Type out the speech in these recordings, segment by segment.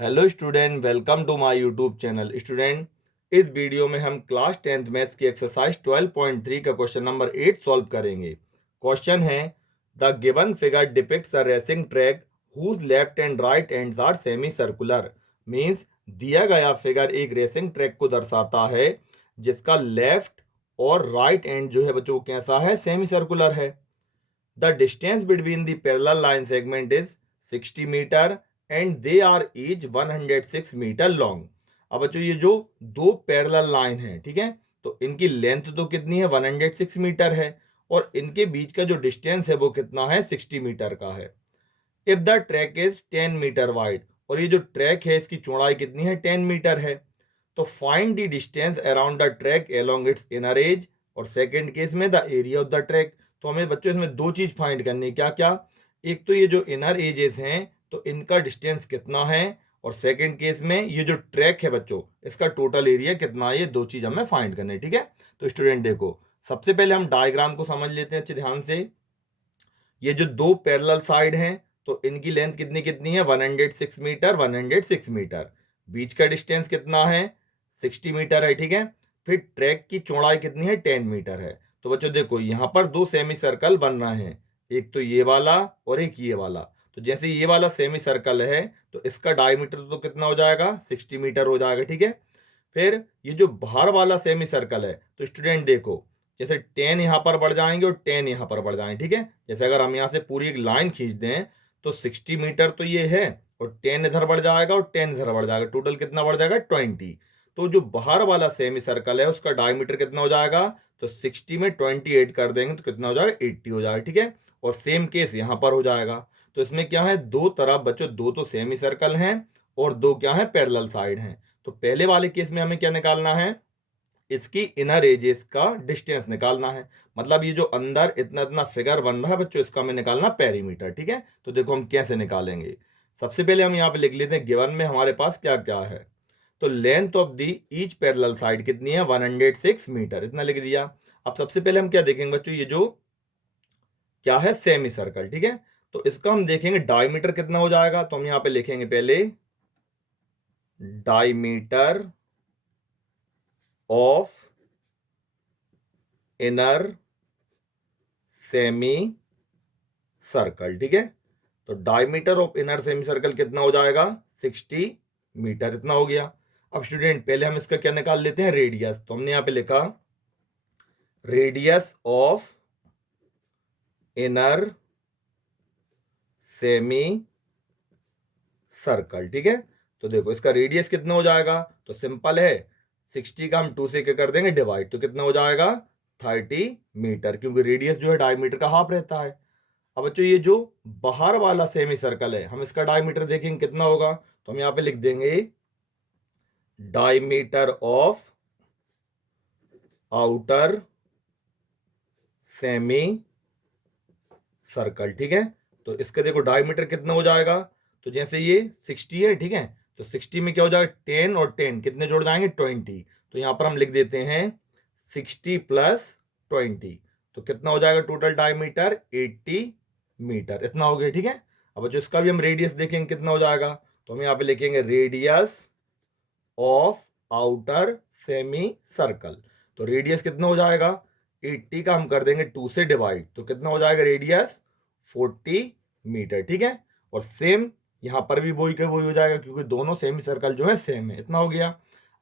Hello student, welcome to my YouTube channel. Student, इस video में हम क्लास 10th मैथ्स की एक्सरसाइज 12.3 का क्वेश्चन नंबर 8 सॉल्व करेंगे। क्वेश्चन है, the given figure depicts a racing track whose left and right ends are semi circular. Means दिया गया figure एक रेसिंग ट्रैक को दर्शाता है जिसका लेफ्ट और राइट एंड जो है बच्चों कैसा है, सेमी सर्कुलर है। The distance between the parallel line segment is 60 metre and they are each 106 metre long। अब बच्चों ये जो दो पैरेलल लाइन है, ठीक है, तो इनकी लेंथ तो कितनी है, 106 मीटर है, और इनके बीच का जो डिस्टेंस है वो कितना है, 60 मीटर का है। If the track is 10 metre wide, और ये जो ट्रैक है इसकी चौड़ाई कितनी है, 10 मीटर है, तो find the distance around the track along it's inner as. और सेकंड केस में the area of the track. तो हमें बच्चों इसमें दो चीज फाइंड करनी है, क्या क्या, एक तो ये जो इनर एजेस हैं तो इनका डिस्टेंस कितना है, और सेकंड केस में ये जो ट्रैक है बच्चों इसका टोटल एरिया कितना है। ये दो चीज हमें फाइंड करनी है, ठीक है। तो स्टूडेंट देखो, सबसे पहले हम डायग्राम को समझ लेते हैं अच्छे ध्यान से। ये जो दो पैरेलल साइड हैं तो इनकी लेंथ कितनी कितनी है, 106 मीटर, 106 मीटर। बीच का डिस्टेंस कितना है, 60 मीटर है, ठीक है। फिर ट्रैक की चौड़ाई कितनी है, 10 मीटर है। तो बच्चों देखो यहां पर दो सेमी सर्कल बन रहे हैं, एक तो ये वाला और एक ये वाला। तो जैसे ये वाला सेमी सर्कल है तो इसका डायमीटर तो कितना हो जाएगा, 60 मीटर हो जाएगा, ठीक है। फिर ये जो बाहर वाला सेमी सर्कल है तो स्टूडेंट देखो, जैसे 10 यहां पर बढ़ जाएंगे और 10 यहां पर बढ़ जाएंगे, ठीक है। जैसे अगर हम यहां से पूरी एक लाइन खींच दें तो 60 मीटर तो ये है, और 10 इधर बढ़ जाएगा और 10 इधर बढ़ जाएगा, टोटल कितना बढ़ जाएगा, 20। तो जो बाहर वाला सेमी सर्कल है उसका डायमीटर कितना हो जाएगा, तो 60 में 28 कर देंगे तो कितना हो जाएगा, 80 हो जाएगा, ठीक है। और सेम केस यहां पर हो जाएगा। तो इसमें क्या है, दो तरफ बच्चों दो तो सेमी सर्कल हैं और दो क्या है, पैरेलल साइड हैं। तो पहले वाले केस में हमें क्या निकालना है, इसकी इनर एजेस का डिस्टेंस निकालना है। मतलब ये जो अंदर इतना इतना फिगर बन रहा है बच्चों, इसका हमें निकालना पेरीमीटर, ठीक है। तो देखो हम कैसे निकालेंगे। सबसे पहले हम यहाँ पे लिख लेते हैं गिवन में हमारे पास क्या क्या है। तो length of the each parallel side कितनी है, 106 मीटर, इतना लिख दिया। अब सबसे पहले हम क्या देखेंगे बच्चों, ये जो क्या है, सेमी सर्कल, ठीक है। तो इसका हम देखेंगे डायमीटर कितना हो जाएगा। तो हम यहाँ पे लिखेंगे पहले diameter of inner semi circle, ठीक है। तो diameter of inner semi circle कितना हो जाएगा, 60 मीटर, इतना हो गया। अब स्टूडेंट पहले हम इसका क्या निकाल लेते हैं, रेडियस। तो हमने यहां पे लिखा radius of inner semi circle, ठीक है। तो देखो इसका रेडियस कितना हो जाएगा, तो सिंपल है, 60 का हम 2 से क्या कर देंगे, डिवाइड, तो कितना हो जाएगा, 30 मीटर, क्योंकि रेडियस जो है डायमीटर का हाफ रहता है। अब बच्चों ये जो बाहर वाला सेमी सर्कल है हम इसका डायमीटर देखेंगे कितना होगा। तो हम यहां पे लिख देंगे diameter of outer semi circle, ठीक है। तो इसका देखो डायमीटर कितना हो जाएगा, तो जैसे ये 60 है, ठीक है, तो 60 में क्या हो जाएगा, 10 और 10 कितने जोड़ जाएंगे, 20। तो यहां पर हम लिख देते हैं 60 प्लस 20, तो कितना हो जाएगा टोटल डायमीटर, 80 मीटर, इतना हो गया, ठीक है। अब जो इसका भी हम रेडियस देखेंगे कितना हो जाएगा, तो हम यहाँ पे लिखेंगे radius of outer semi circle. तो रेडियस कितना हो जाएगा, 80 का हम कर देंगे 2 से डिवाइड, तो कितना हो जाएगा रेडियस, 40 मीटर, ठीक है। और सेम यहां पर भी वही का वही हो जाएगा, क्योंकि दोनों सेमी सर्कल जो है सेम है, इतना हो गया।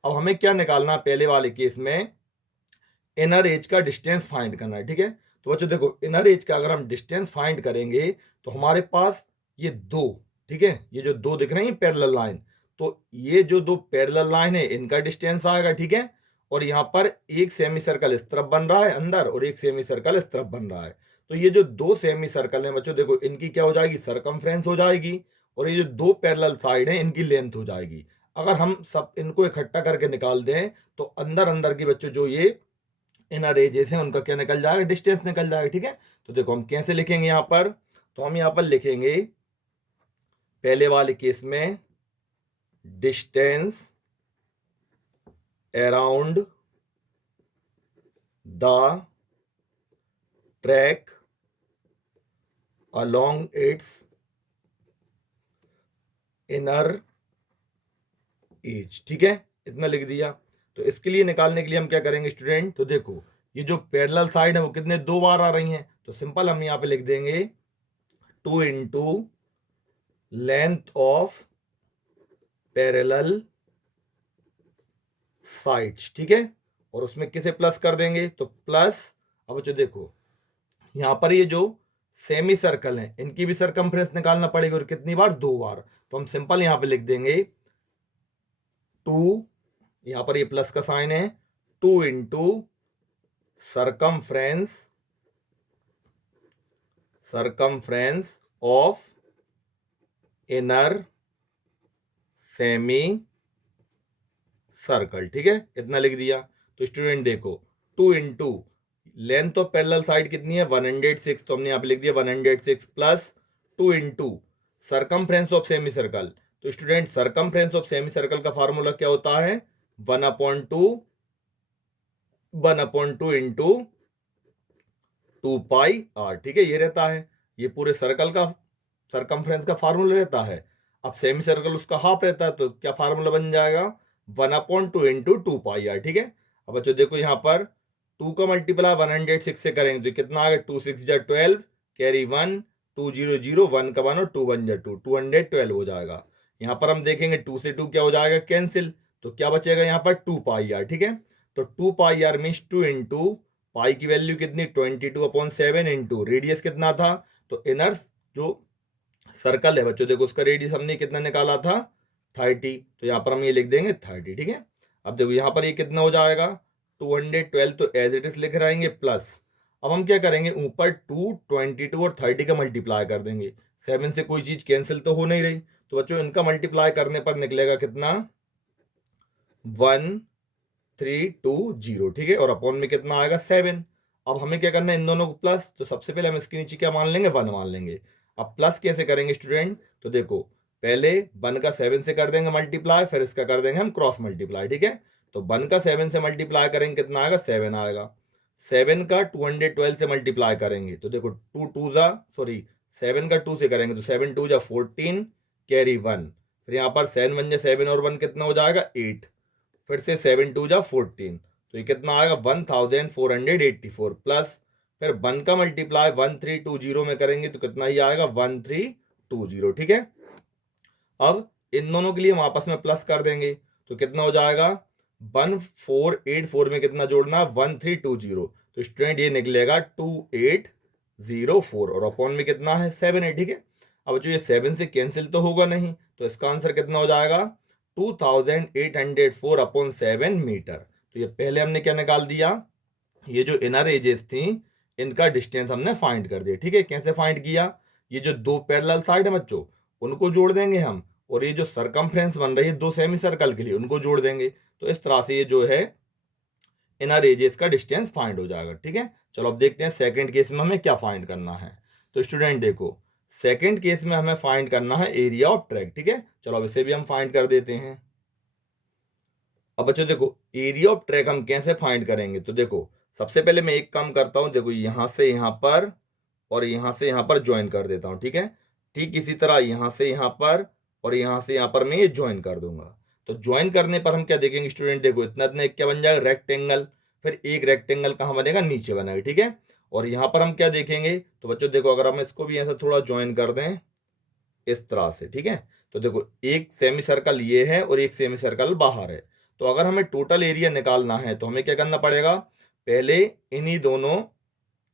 अब हमें क्या निकालना है, पहले वाले केस में इनर एज का डिस्टेंस फाइंड करना है, ठीक है। तो बच्चों देखो इनर एज का अगर हम डिस्टेंस फाइंड करेंगे तो हमारे पास ये दो, ठीक है, ये जो दो दिख रहे हैं पैरेलल लाइन, तो ये जो दो पैरेलल लाइन है इनका डिस्टेंस आएगा, ठीक है। और यहाँ पर एक सेमी सर्कल इस तरफ बन रहा है अंदर और एक सेमी सर्कल इस तरफ बन रहा है। तो ये जो दो सेमी सर्कल हैं बच्चों देखो इनकी क्या हो जाएगी, सरकमफ्रेंस हो जाएगी, और ये जो दो पैरेलल साइड हैं इनकी लेंथ हो जाएगी। अगर हम सब इनको इकट्ठा करके निकाल दें तो अंदर अंदर की बच्चों जो ये इनर एजेस हैं उनका क्या निकल जाएगा, डिस्टेंस निकल जाएगा, ठीक है। तो देखो हम कैसे लिखेंगे यहाँ पर, तो हम यहाँ पर लिखेंगे पहले वाले केस में distance around the track along its inner edge, ठीक है, इतना लिख दिया। तो इसके लिए निकालने के लिए हम क्या करेंगे स्टूडेंट, तो देखो ये जो पैरेलल साइड है वो कितने, 2 बार आ रही हैं, तो सिंपल हम यहाँ पे लिख देंगे 2 into length of parallel sides, ठीक है, और उसमें किसे प्लस कर देंगे, तो प्लस, अब बच्चों देखो यहाँ पर ये जो सेमी सर्कल है इनकी भी सरकमफ्रेंस निकालना पड़ेगी, और कितनी बार, 2 बार। तो हम सिंपल यहाँ पे लिख देंगे 2, यहाँ पर ये प्लस का साइन है, 2 into circumference of inner semi circle, ठीक है, इतना लिख दिया। तो स्टूडेंट देखो 2 into length of parallel side कितनी है, 106, तो हमने यहाँ पे लिख दिया 106 plus 2 into circumference of semi circle. तो student circumference of semi circle का फार्मूला क्या होता है, 1/2 इंटू 2πr, ठीक है, ये रहता है, ये पूरे सर्कल का सरकमफ्रेंस का फार्मूला रहता है। अब सेमी सर्कल उसका हाफ रहता है, तो क्या फार्मूला बन जाएगा, 1/2 इंटू 2πr, ठीक है। अब बच्चों देखो यहाँ पर 2 का मल्टीप्लाई 106 से करेंगे तो कितना आ गया, 2 6 जा 12, कैरी 1, 2 0 0, 1 का 1 और 2 1 जा 2, 212 हो जाएगा। यहाँ पर हम देखेंगे 2 से 2 क्या हो जाएगा, कैंसिल, तो क्या बचेगा यहाँ पर 2πr, ठीक है। तो 2πr मीन्स 2 इंटू पाई की वैल्यू कितनी, 22/7 इंटू रेडियस कितना था, तो इनर जो सर्कल है बच्चों देखो उसका रेडियस हमने कितना निकाला था, 30, तो यहाँ पर हम ये लिख देंगे 30, ठीक है। अब देखो यहाँ पर ये कितना हो जाएगा, 212, तो एज इट इज लिख रहेंगे प्लस। अब हम क्या करेंगे, ऊपर 2 22 और 30 का मल्टीप्लाई कर देंगे, 7 से कोई चीज कैंसिल तो हो नहीं रही, तो बच्चों इनका मल्टीप्लाई करने पर निकलेगा कितना, 1320, ठीक है, और अपॉन में कितना आएगा 7। अब हमें क्या करना है, इन दोनों को प्लस, तो सबसे पहले हम इसके नीचे क्या मान लेंगे, 1 मान लेंगे। अब प्लस कैसे करेंगे स्टूडेंट, तो देखो पहले 1 का 7 से कर देंगे मल्टीप्लाई, फिर इसका कर देंगे हम क्रॉस मल्टीप्लाई, ठीक है। तो 1 का 7 से मल्टीप्लाई करेंगे कितना आएगा, 7 आएगा। 7 का 212 से मल्टीप्लाई करेंगे तो देखो 7 का 2 से करेंगे तो 7 2 जा 14, कैरी 1, फिर यहाँ पर 7 1 जा 7 और 1 कितना हो जाएगा 8, फिर से 7 2 जा 14, तो ये कितना आएगा 1484 प्लस, फिर 1 का मल्टीप्लाई 1320 में करेंगे तो कितना ही आएगा 1320, ठीक है। अब इन दोनों के लिए हम आपस में प्लस कर देंगे तो कितना हो जाएगा, 1484 में कितना जोड़ना है, 1320, तो स्टूडेंट ये निकलेगा 2804, और अपॉन में कितना है 7 है, ठीक है। अब जो ये 7 से कैंसिल तो होगा नहीं, तो इसका आंसर कितना हो जाएगा, 2804/7 मीटर। तो ये पहले हमने क्या निकाल दिया, ये जो इनर एजेस थी इनका डिस्टेंस हमने फाइंड कर दिया, ठीक है। कैसे फाइंड किया, ये जो 2 पैरेलल साइड है बच्चों उनको जोड़ देंगे हम, और ये जो सरकमफ्रेंस बन रही है 2 सेमी सर्कल के लिए उनको जोड़ देंगे, तो इस तरह से ये जो है इनर एजेस का डिस्टेंस फाइंड हो जाएगा, ठीक है। चलो अब देखते हैं सेकंड केस में हमें क्या फाइंड करना है। तो स्टूडेंट देखो सेकंड केस में हमें फाइंड करना है एरिया ऑफ ट्रैक, ठीक है। चलो अब इसे भी हम फाइंड कर देते हैं। अब बच्चों देखो एरिया ऑफ ट्रैक हम कैसे फाइंड करेंगे, तो देखो सबसे पहले मैं एक काम करता हूं, देखो यहां से यहां पर और यहां से यहां पर ज्वाइन कर देता हूं, ठीक है। ठीक इसी तरह यहां से यहां पर और यहां से यहां पर मैं ये ज्वाइन कर दूंगा। तो ज्वाइन करने पर हम क्या देखेंगे स्टूडेंट, देखो इतना इतना एक क्या बन जाएगा, रेक्टेंगल, फिर एक रेक्टेंगल कहाँ बनेगा, नीचे बनेगा, ठीक है। और यहाँ पर हम क्या देखेंगे, तो बच्चों देखो अगर हम इसको भी ऐसा थोड़ा ज्वाइन कर दें इस तरह से, ठीक है, तो देखो एक सेमी सर्कल ये है और एक सेमी सर्कल बाहर है। तो अगर हमें टोटल एरिया निकालना है तो हमें क्या करना पड़ेगा, पहले इन्हीं दोनों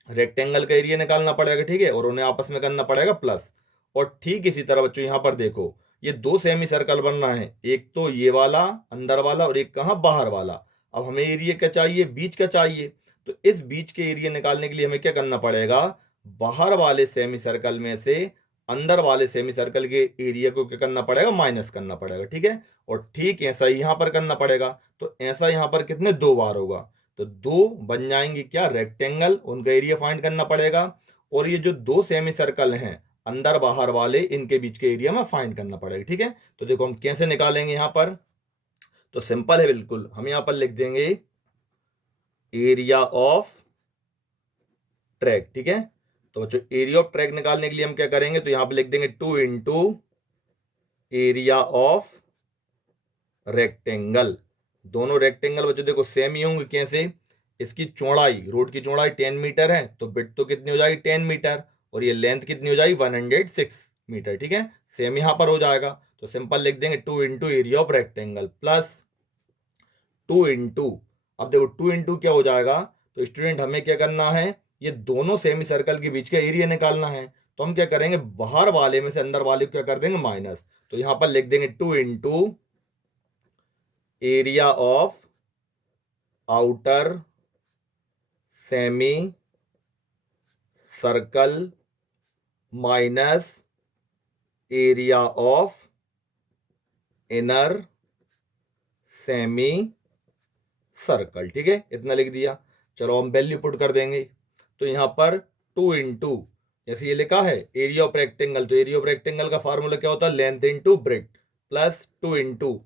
रेक्टेंगल का एरिया निकालना पड़ेगा, ठीक है, और उन्हें आपस में करना पड़ेगा प्लस। और ठीक इसी तरह बच्चों यहाँ पर देखो ये 2 सेमी सर्कल बन रहा है, एक तो ये वाला अंदर वाला और एक कहाँ बाहर वाला। अब हमें एरिया क्या चाहिए, बीच का चाहिए, तो इस बीच के एरिया निकालने के लिए हमें क्या करना पड़ेगा, बाहर वाले सेमी सर्कल में से अंदर वाले सेमी सर्कल के एरिया को क्या करना पड़ेगा, माइनस करना पड़ेगा, ठीक है। और ठीक ऐसा ही यहाँ पर करना पड़ेगा, तो ऐसा यहाँ पर कितने 2 बार होगा, तो 2 बन जाएंगे क्या, रेक्टेंगल, उनका एरिया फाइंड करना पड़ेगा। और ये जो 2 सेमी सर्कल हैं अंदर बाहर वाले इनके बीच के एरिया में फाइंड करना पड़ेगा, ठीक है। तो देखो हम कैसे निकालेंगे यहाँ पर, तो सिंपल है बिल्कुल, हम यहाँ पर लिख देंगे एरिया ऑफ ट्रैक, ठीक है। तो बच्चों एरिया ऑफ ट्रैक निकालने के लिए हम क्या करेंगे, तो यहाँ पे लिख देंगे 2 इंटू एरिया ऑफ रेक्टेंगल। दोनों रेक्टेंगल बच्चों देखो सेम ही होंगे। कैसे? इसकी चौड़ाई, रोड की चौड़ाई 10 मीटर है तो विड्थ तो कितनी हो जाएगी 10 मीटर, और ये लेंथ कितनी हो जाएगी 106 मीटर। ठीक है, सेम यहाँ पर हो जाएगा। तो सिंपल लिख देंगे 2 into area of rectangle plus 2 into, अब देखो 2 इंटू क्या हो जाएगा, तो स्टूडेंट हमें क्या करना है, ये दोनों सेमी सर्कल के बीच का एरिया निकालना है। तो हम क्या करेंगे, बाहर वाले में से अंदर वाले को क्या कर देंगे माइनस। तो यहां पर लिख देंगे 2 into area of outer semi circle minus area of inner semi circle. ठीक है, इतना लिख दिया। चलो हम वैल्यू पुट कर देंगे। तो यहां पर 2 इंटू, जैसे ये लिखा है एरिया ऑफ रेक्टेंगल, तो एरिया ऑफ रेक्टेंगल का फार्मूला क्या होता है, length into breadth, plus 2 into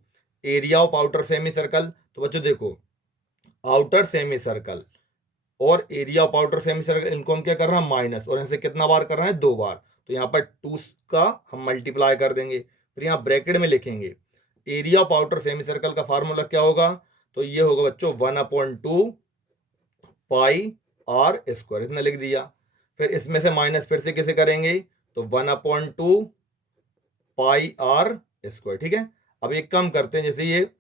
area of outer semi circle. तो बच्चों देखो आउटर सेमी सर्कल और area of outer semi circle, इनको हम क्या कर रहे हैं माइनस, और इनसे कितना बार कर रहे हैं 2 बार। तो यहाँ पर 2 का हम मल्टीप्लाई कर देंगे, फिर यहाँ ब्रैकेट में लिखेंगे area of outer semi circle का फार्मूला क्या होगा, तो ये होगा बच्चों 1/2 पाई आर स्क्वायर, इतना लिख दिया। फिर इसमें से माइनस फिर से कैसे करेंगे, तो 1/2 पाई आर स्क्वायर। ठीक है, अब एक काम करते हैं, जैसे ये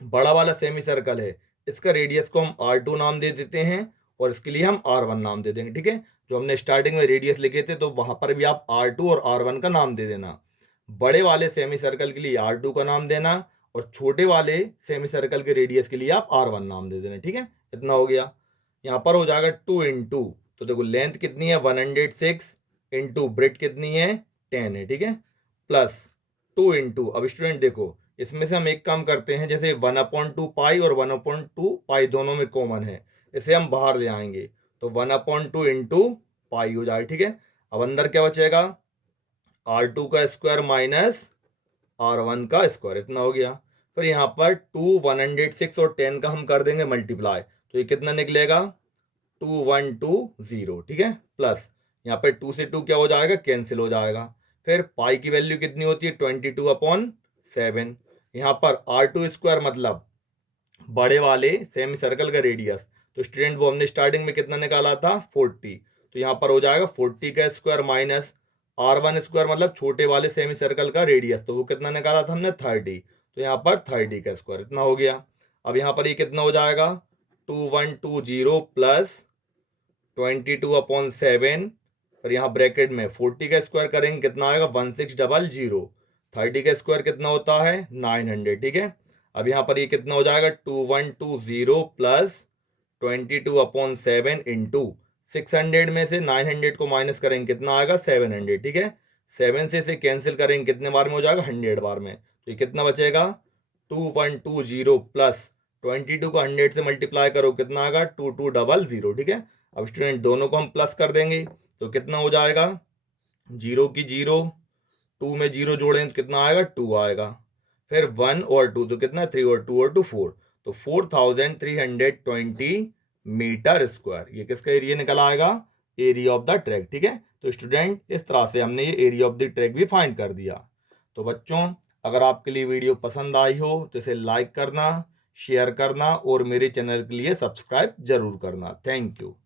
बड़ा वाला सेमी सर्कल है, इसका रेडियस को हम R2 नाम दे देते हैं और इसके लिए हम R1 नाम दे देंगे। ठीक है, जो हमने स्टार्टिंग में रेडियस लिखे थे तो वहां पर भी आप R2 और R1 का नाम दे देना। बड़े वाले सेमी सर्कल के लिए R2 का नाम देना और छोटे वाले सेमी सर्कल के रेडियस के लिए आप R1 नाम दे देना। ठीक है, इतना हो गया। यहाँ पर हो जाएगा 2 इंटू, तो देखो लेंथ कितनी है 106 इंटू ब्रेड्थ कितनी है 10 है। ठीक है, प्लस 2 इंटू, अब स्टूडेंट देखो इसमें से हम एक काम करते हैं, जैसे 1/2 पाई और 1/2 पाई दोनों में कॉमन है, इसे हम बाहर ले आएंगे तो 1/2 इंटू पाई हो जाए। ठीक है, अब अंदर क्या बचेगा, R2 का स्क्वायर माइनस R1 का स्क्वायर, इतना हो गया। फिर यहाँ पर 2 106 और 10 का हम कर देंगे मल्टीप्लाई, तो ये कितना निकलेगा 2120। ठीक है, प्लस यहाँ पर 2 से 2 क्या हो जाएगा, कैंसिल हो जाएगा। फिर पाई की वैल्यू कितनी होती है 22/7। यहाँ पर R2 स्क्वायर मतलब बड़े वाले सेमी सर्कल का रेडियस, तो स्टूडेंट वो हमने स्टार्टिंग में कितना निकाला था 40, तो यहाँ पर हो जाएगा 40 का स्क्वायर माइनस R1 स्क्वायर मतलब छोटे वाले सेमी सर्कल का रेडियस, तो वो कितना निकाला था हमने 30, तो यहाँ पर 30 का स्क्वायर, इतना हो गया। अब यहाँ पर ये कितना हो जाएगा 2120 प्लस 22/7, फिर यहाँ ब्रैकेट में 40 का स्क्वायर करेंगे कितना आएगा 1600, 30 का स्क्वायर कितना होता है 900। ठीक है, अब यहाँ पर ये कितना हो जाएगा 2120 प्लस 22/7 इंटू 600 में से 900 को माइनस करेंगे कितना आएगा 700। ठीक है, 7 से इसे कैंसिल करेंगे कितने बार में हो जाएगा 100 बार में, तो ये कितना बचेगा 2120 प्लस 22 को 100 से मल्टीप्लाई करो कितना आएगा 2200। ठीक है, अब स्टूडेंट दोनों को हम प्लस कर देंगे तो कितना हो जाएगा, 0 की 0, 2 में 0 जोड़ें तो कितना आएगा 2 आएगा, फिर 1 और 2 तो कितना 3 और 2 और 2 4, तो 4320 मीटर स्क्वायर ये किसका एरिया निकल आएगा, एरिया ऑफ द ट्रैक। ठीक है, तो स्टूडेंट इस तरह से हमने ये एरिया ऑफ द ट्रैक भी फाइंड कर दिया। तो बच्चों अगर आपके लिए वीडियो पसंद आई हो तो इसे लाइक करना, शेयर करना और मेरे चैनल के लिए सब्सक्राइब जरूर करना। Thank you.